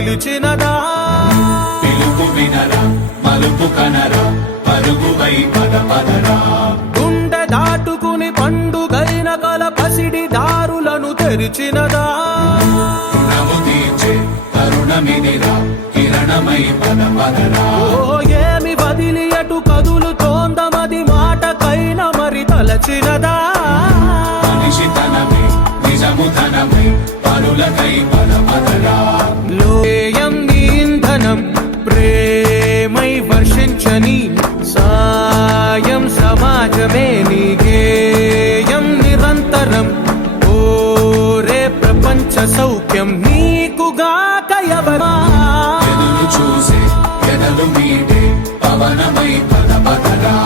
పిలిచినదా పిలుపు వినరా మలుపు కనరా పరుగువై పద పదరా గుండె దాటుకుని పండుగైన కల పసిడి దారులను తెరిచినదా రుణము తీర్చే తరుణమిదిరా కిరణమై పద పదరా ఓ ఏమి వదిలి అటు కదులుతోందమది మాటకైన మరి తలచినదా మనిషితనమే నిజముతనమే పరులకై పద పదరా లోయం నీ ఇంధనం ప్రేమై వర్షించని సాయం సమాజమే నీ గేయం నిరంతరం ఓరే ప్రపంచ సౌఖ్యం నీకుగాక ఎవరా ఎదురు చూసే ఎదలు మీటే పవనమై పద పదరా